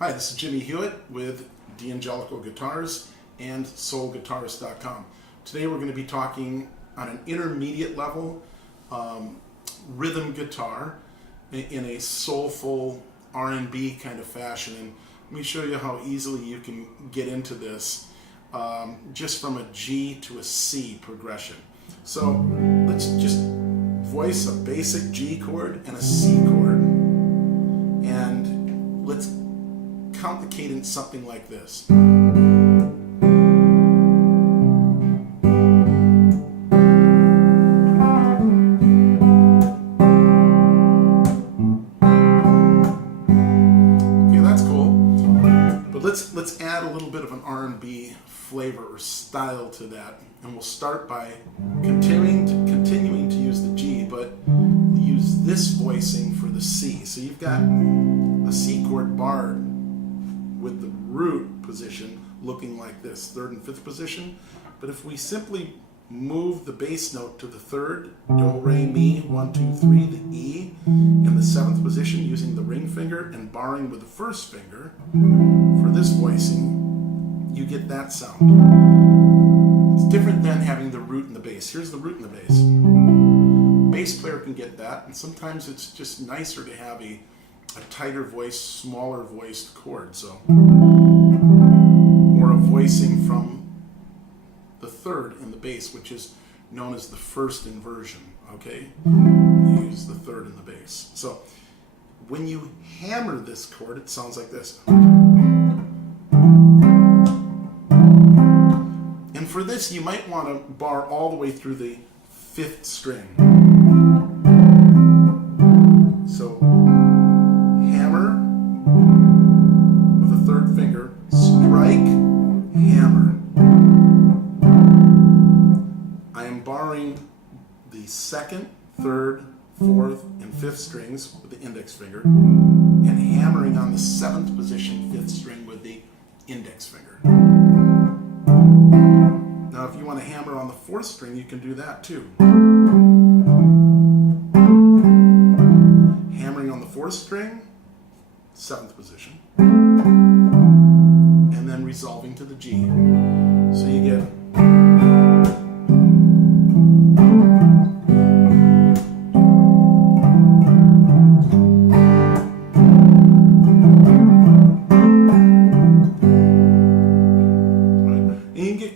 Hi, this is Jimmy Hewitt with D'Angelico Guitars and SoulGuitarist.com. Today we're going to be talking on an intermediate level rhythm guitar in a soulful R&B kind of fashion. And let me show you how easily you can get into this just from a G to a C progression. So let's just voice a basic G chord and a C chord, and let's count the cadence something like this. Okay, that's cool. But let's add a little bit of an R&B flavor or style to that, and we'll start by continuing to use the G, but use this voicing for the C. So you've got a C chord barred with the root position looking like this, third and fifth position. But if we simply move the bass note to the third, do, re, mi, 1, 2, 3, the E, in the seventh position using the ring finger and barring with the first finger, for this voicing, you get that sound. It's different than having the root and the bass. Here's the root and the bass. Bass player can get that, and sometimes it's just nicer to have a tighter voice, smaller voiced chord, so, or a voicing from the third in the bass, which is known as the first inversion, okay? You use the third in the bass. So when you hammer this chord, it sounds like this. And for this, you might want to bar all the way through the fifth string. So hammer with a third finger, strike, hammer. I am barring the second, third, fourth, and fifth strings with the index finger, and hammering on the seventh position, fifth string with the index finger. Now if you want to hammer on the fourth string, you can do that too. Hammering on the fourth string, seventh position, and then resolving to the G. So you get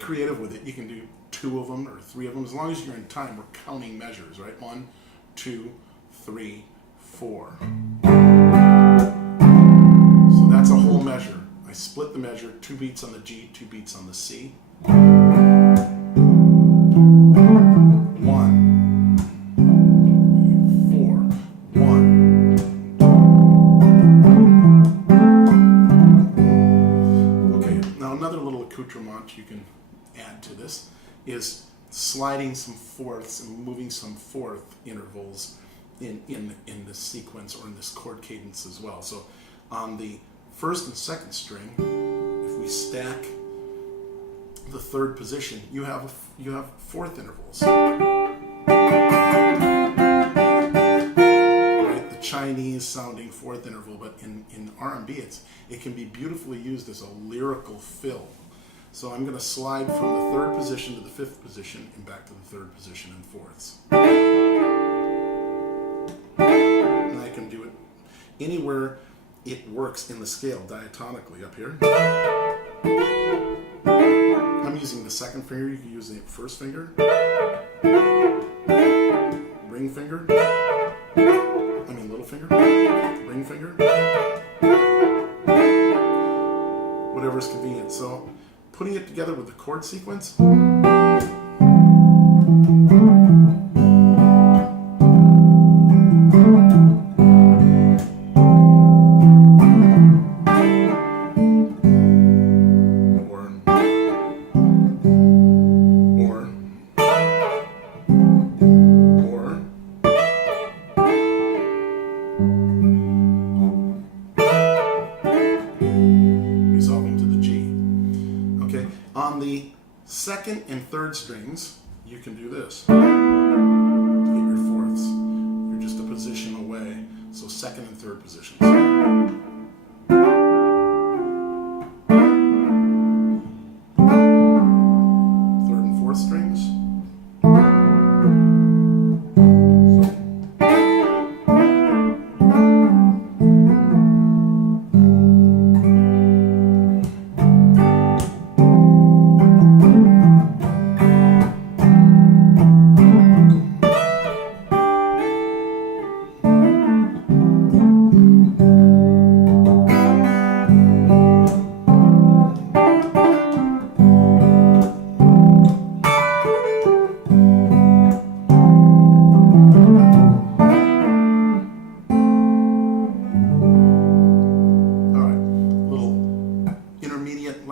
creative with it. You can do 2 of them or 3 of them, as long as you're in time. We're counting measures, right? 1, 2, 3, 4. So that's a whole measure. I split the measure, 2 beats on the G, 2 beats on the C. 1, 4, 1. Okay, now another little accoutrement you can add to this is sliding some fourths and moving some fourth intervals in the sequence or in this chord cadence as well. So on the first and second string, if we stack the third position, you have fourth intervals. Right? The Chinese sounding fourth interval, but in R&B it can be beautifully used as a lyrical fill. So I'm going to slide from the third position to the fifth position and back to the third position in fourths. And I can do it anywhere it works in the scale, diatonically up here. I'm using the second finger, you can use the first finger. Ring finger. Little finger. Ring finger. Whatever is convenient. So putting it together with the chord sequence. On the second and third strings, you can do this to get your fourths. You're just a position away, so second and third positions.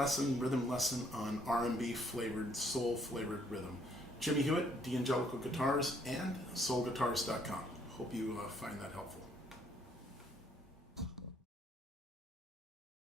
lesson, rhythm lesson on R&B flavored, soul flavored rhythm. Jimmy Hewitt, D'Angelico Guitars, and soulguitars.com. Hope you find that helpful.